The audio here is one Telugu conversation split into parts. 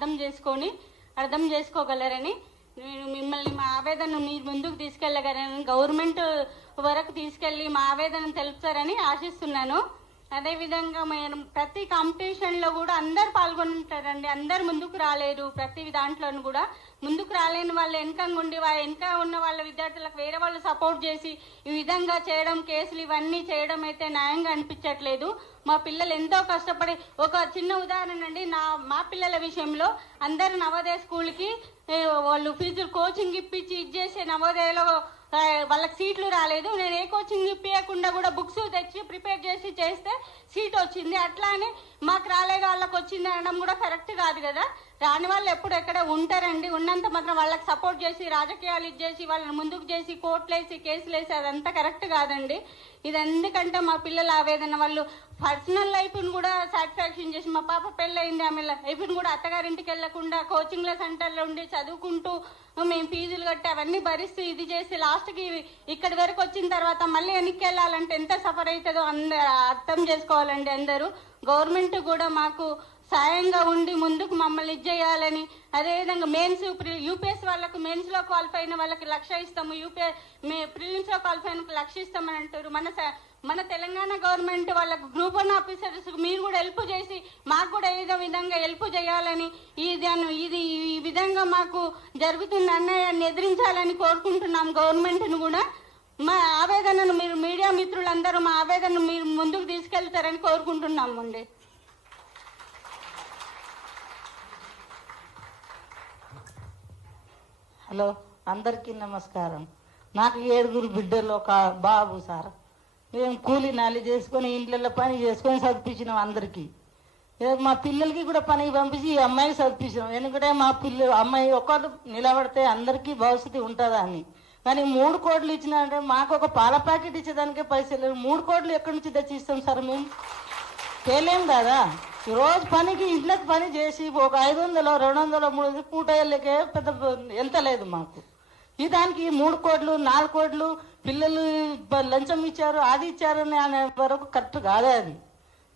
అర్థం చేసుకోగలరని నేను మిమ్మల్ని మా ఆవేదనను మీరు ముందుకు తీసుకెళ్ళగలరని, గవర్నమెంట్ వరకు తీసుకెళ్ళి మా ఆవేదనను తెలుపుతారని ఆశిస్తున్నాను. అదేవిధంగా మేము ప్రతి కాంపిటీషన్లో కూడా అందరు పాల్గొంటారండి. అందరు ముందుకు రాలేరు. ప్రతి దాంట్లోనూ కూడా ముందుకు రాలేని వాళ్ళు వెనక ఉన్న వాళ్ళ విద్యార్థులకు వేరే వాళ్ళు సపోర్ట్ చేసి ఈ విధంగా చేయడం, కేసులు ఇవన్నీ చేయడం అయితే న్యాయంగా అనిపించట్లేదు. మా పిల్లలు ఎంతో కష్టపడి, ఒక చిన్న ఉదాహరణ అండి, మా పిల్లల విషయంలో అందరు నవోదయ స్కూల్కి వాళ్ళు ఫీజులు కోచింగ్ ఇప్పించి ఇచ్చేసి నవోదయలో వాళ్ళకి సీట్లు రాలేదు. నేను ఏ కోచింగ్ ఇప్పించకుండా కూడా బుక్స్ తెచ్చి ప్రిపేర్ చేస్తే సీట్ వచ్చింది. అట్లానే మాకు రాలేదు వాళ్ళకి వచ్చింది అనడం కూడా కరెక్ట్ కాదు కదా. రాని వాళ్ళు ఎప్పుడు ఎక్కడ ఉంటారండి. ఉన్నంత మాత్రం వాళ్ళకి సపోర్ట్ చేసి రాజకీయాలు ఇచ్చేసి వాళ్ళని ముందుకు చేసి కోర్టులేసి కేసులు వేసి అదంతా కరెక్ట్ కాదండి. ఇది ఎందుకంటే మా పిల్లల ఆవేదన, వాళ్ళు పర్సనల్ లైఫ్ను కూడా సాటిస్ఫాక్షన్ చేసి, మా పాప పెళ్ళయింది, ఆమె లైఫ్ను కూడా అత్తగారింటికి వెళ్లకుండా కోచింగ్ల సెంటర్లో ఉండి చదువుకుంటూ మేము ఫీజులు కట్టి అవన్నీ భరిస్తూ ఇది చేసి లాస్ట్కి ఇక్కడి వరకు వచ్చిన తర్వాత మళ్ళీ వెనక్కి వెళ్ళాలంటే ఎంత సఫర్ అవుతుందో అర్థం చేసుకోవాలండి అందరూ. గవర్నమెంట్ కూడా మాకు సాయంగా ఉండి ముందుకు మమ్మల్ని చేయాలని, అదేవిధంగా మెయిన్స్ యూపీఎస్ వాళ్ళకు మెయిన్స్లో క్వాలిఫై అయిన వాళ్ళకి 1,00,000 ఇస్తాము, ప్రిలిమ్స్లో క్వాలిఫై అయిన 1,00,000 ఇస్తామని అంటారు. మన తెలంగాణ గవర్నమెంట్ వాళ్ళకు గ్రూప్ 1 ఆఫీసర్స్ మీరు కూడా హెల్ప్ చేసి మాకు కూడా ఏదో విధంగా హెల్ప్ చేయాలని, ఇది ఈ విధంగా మాకు జరుగుతున్న అన్యాయాన్ని ఎదిరించాలని కోరుకుంటున్నాం గవర్నమెంట్ను కూడా. మా ఆవేదనను మీరు మీడియా మిత్రులందరూ మా ఆవేదనను మీరు ముందుకు తీసుకెళ్తారని కోరుకుంటున్నామండి. హలో, అందరికీ నమస్కారం. నాకు 7 బిడ్డలు, ఒక బాబు సార్. మేము కూలీ నాలి చేసుకొని ఇంట్లో పని చేసుకొని చదివించినాం అందరికీ. మా పిల్లలకి కూడా పనికి పంపించి ఈ అమ్మాయికి చదివించినాం. ఎందుకంటే మా అమ్మాయి ఒకరు నిలబడితే అందరికీ భవిష్యత్తు ఉంటుందా అని. కానీ 3 కోట్లు ఇచ్చినారంటే మాకు ఒక పాల ప్యాకెట్ ఇచ్చేదానికే పైసలు లేవు. 3 కోట్లు ఎక్కడి నుంచి తెచ్చిస్తాం సార్? మేము తేలేం కదా. రోజు పనికి ఇంట్లోకి పని చేసి ఒక 500, 200, 300 పూట వెళ్ళకే పెద్ద ఎంత లేదు మాకు. ఈ దానికి 3 కోట్లు 4 కోట్లు పిల్లలు లంచం ఇచ్చారు, అది ఇచ్చారని అనే వరకు కరెక్ట్ కాదే. అది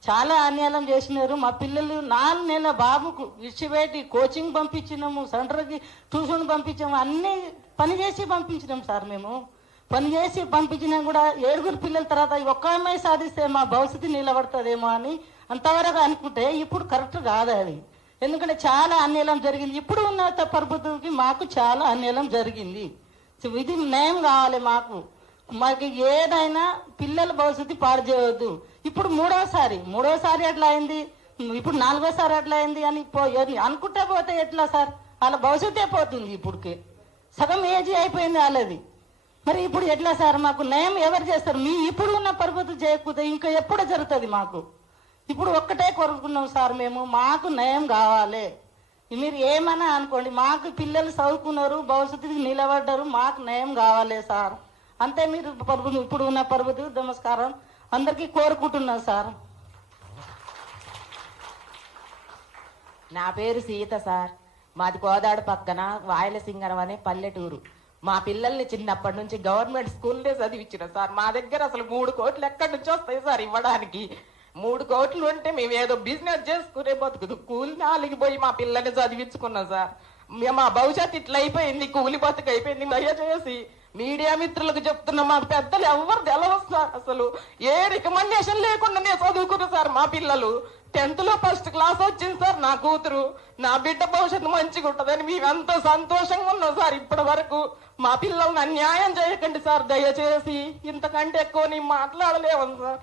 చాలా అన్యాయం చేసినారు. మా పిల్లలు 4 నెలల బాబుకు విడిచిపెట్టి కోచింగ్ పంపించినాము, సెంటర్కి ట్యూషన్ పంపించాము, అన్నీ పని చేసి పంపించినాం సార్. మేము పని చేసి పంపించినా కూడా 7 పిల్లల తర్వాత ఒక్క అమ్మాయి సాధిస్తే మా భవిష్యత్తు నిలబడుతుందేమో అని అంతవరకు అనుకుంటే ఇప్పుడు కరెక్ట్ కాదు అది. ఎందుకంటే చాలా అన్యాయం జరిగింది. ఇప్పుడు ఉన్న ప్రభుత్వంకి మాకు చాలా అన్యాయం జరిగింది. ఇది న్యాయం కావాలి మాకు. ఏదైనా పిల్లల భవిష్యత్తు పాడు చేయవద్దు. ఇప్పుడు మూడోసారి ఎట్లా అయింది, ఇప్పుడు 4వసారి ఎట్లా అయింది అని అనుకుంటే పోతే ఎట్లా సార్? వాళ్ళ భవిష్యత్తే పోతుంది. ఇప్పటికే సగం ఏజ్ అయిపోయింది వాళ్ళది. మరి ఇప్పుడు ఎట్లా సార్? మాకు న్యాయం ఎవరు చేస్తారు? ఇప్పుడు ఉన్న ప్రభుత్వం చేయకపోతే ఇంకా ఎప్పుడు జరుగుతుంది మాకు? ఇప్పుడు ఒక్కటే కోరుకున్నాం సార్, మేము మాకు న్యాయం కావాలి. మీరు ఏమన్నా అనుకోండి, మాకు పిల్లలు చదువుకున్నారు, భవిష్యత్తుకి నిలబడ్డారు, మాకు న్యాయం కావాలి సార్. అంతే. మీరు ఇప్పుడు ఉన్న ప్రభుత్వం నమస్కారం అందరికీ కోరుకుంటున్నాం సార్. నా పేరు సీత సార్. మాది కోదాడు పక్కన వాయలసింగరం అనే పల్లెటూరు. మా పిల్లల్ని చిన్నప్పటి నుంచి గవర్నమెంట్ స్కూల్నే చదివించిన సార్. మా దగ్గర అసలు 3 కోట్లు ఎక్కడి నుంచి వస్తాయి సార్ ఇవ్వడానికి? 3 కోట్లు ఉంటే మేము ఏదో బిజినెస్ చేసుకునే బతుకుదు. కూలి నాలికి పోయి మా పిల్లల్ని చదివించుకున్నాం సార్. మా భవిష్యత్తు ఇట్లా అయిపోయింది, కూలి బతుకు అయిపోయింది. దయచేసి మీడియా మిత్రులకు చెప్తున్నా, మా పెద్దలు ఎవరు తెలవదు సార్. అసలు ఏ రికమెండేషన్ లేకుండా నేను చదువుకున్నా సార్. మా పిల్లలు 10th లో 1st క్లాస్ వచ్చింది సార్. నా కూతురు, నా బిడ్డ భవిష్యత్తు మంచిగా ఉంటుందని మేమెంతో సంతోషంగా ఉన్నాం సార్. ఇప్పటి వరకు మా పిల్లల్ని అన్యాయం చేయకండి సార్ దయచేసి. ఇంతకంటే ఎక్కువ నేను మాట్లాడలేము సార్.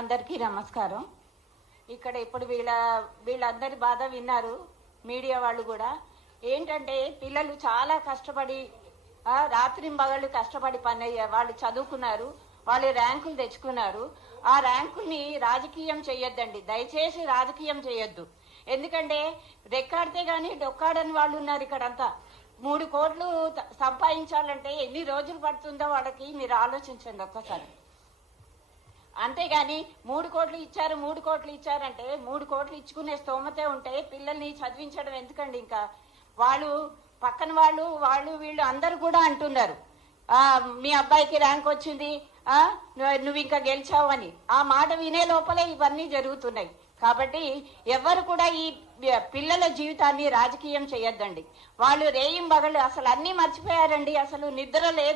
అందరికీ నమస్కారం. ఇక్కడ ఇప్పుడు వీళ్ళందరి బాధ విన్నారు మీడియా వాళ్ళు కూడా. ఏంటంటే పిల్లలు చాలా కష్టపడి రాత్రింబగళ్ళు కష్టపడి వాళ్ళు చదువుకున్నారు, వాళ్ళు ర్యాంకులు తెచ్చుకున్నారు. ఆ ర్యాంకుల్ని రాజకీయం చేయొద్దండి, దయచేసి రాజకీయం చేయొద్దు. ఎందుకంటే రెక్కాడితే గానీ డొక్కాడని వాళ్ళు ఉన్నారు ఇక్కడంతా. 3 కోట్లు సంపాదించాలంటే ఎన్ని రోజులు పడుతుందో వాళ్ళకి మీరు ఆలోచించండి ఒక్కసారి. అంతేగాని 3 కోట్లు ఇచ్చారంటే 3 కోట్లు ఇచ్చుకునే స్తోమతే ఉంటే పిల్లల్ని చదివించడం ఎందుకండి? ఇంకా వాళ్ళు పక్కన వాళ్ళు వీళ్ళు అందరూ కూడా అంటున్నారు మీ అబ్బాయికి ర్యాంక్ వచ్చింది, నువ్వు ఇంకా గెలిచావు అని ఆ మాట వినే లోపలే ఇవన్నీ జరుగుతున్నాయి. కాబట్టి ఎవరు కూడా ఈ పిల్లల జీవితాన్ని రాజకీయం చేయొద్దండి. వాళ్ళు రేయింబగళ్ళు అసలు అన్నీ మర్చిపోయారండి, అసలు నిద్ర లేదు.